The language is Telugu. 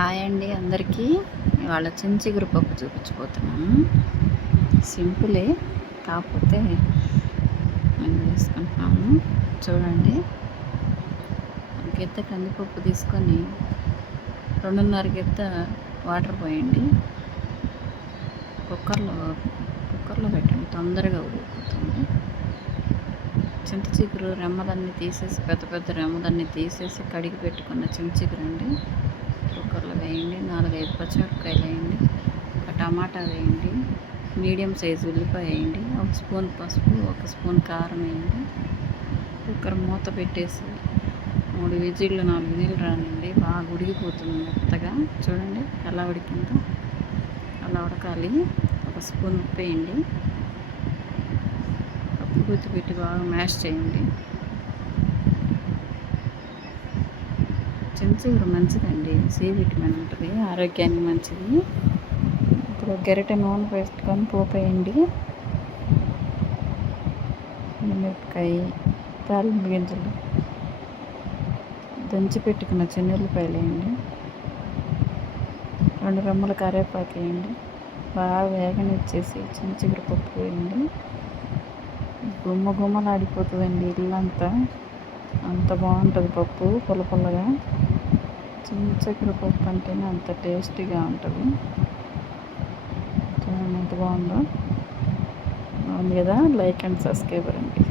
హాయ్ అండి అందరికీ. ఇవాళ చించిగురు పప్పు చూపించిపోతున్నాను సింపులే కాకపోతే మేము చేసుకుంటున్నాము. చూడండి. గిత్త కందిపప్పు తీసుకొని రెండున్నర గిత్త వాటర్ పోయండి. కుక్కర్లో కుక్కర్లో పెట్టండి. తొందరగా ఉడికిపోతుంది. చింత చిగురు రెమ్మలన్నీ తీసేసి పెద్ద పెద్ద రెమ్మలన్నీ తీసేసి కడిగి పెట్టుకున్న చింత చిగురు అండి కుక్కర్లో వేయండి నాలుగైదు పచ్చిమిరపకాయలు వేయండి ఒక టమాటా వేయండి మీడియం సైజు ఉల్లిపాయ వేయండి ఒక స్పూన్ పసుపు ఒక స్పూన్ కారం వేయండి. కుక్కర్ మూత పెట్టేసి మూడు విజిల్లు నాలుగు నీళ్ళు రానండి బాగా ఉడికిపోతుంది మెత్తగా. చూడండి ఎలా ఉడికిందో. అలా ఉడకాలి. ఒక స్పూన్ ఉప్పు వేయండి. ఉప్పు గుర్తు పెట్టి బాగా మ్యాష్ చేయండి. చింతచిగురు మంచిదండి. సి విటమిన్ ఉంటుంది ఆరోగ్యానికి మంచిది. ఇప్పుడు గరిటె నూనె వేసుకొని పోపేయండి మిరపకాయ తాలింపు గింజలు. దంచి పెట్టుకున్న చిన్నుల్లిపాయలు వేయండి. రెండు రెమ్మల కరివేపాకు వేయండి. బాగా వేగనిచ్చేసి చింతచిగురు పప్పు వేయండి. గుమ్మ గుమ్మలాడిపోతుందండి ఇల్లంతా. అంత బాగుంటుంది పప్పు పుల్ల పుల్లగా. చింతచక్కెర పప్పు అంటేనే అంత టేస్టీగా ఉంటుంది. చూడండి ఎంత బాగుందో. బాగుంది కదా? లైక్ అండ్ సబ్స్క్రైబర్ అండి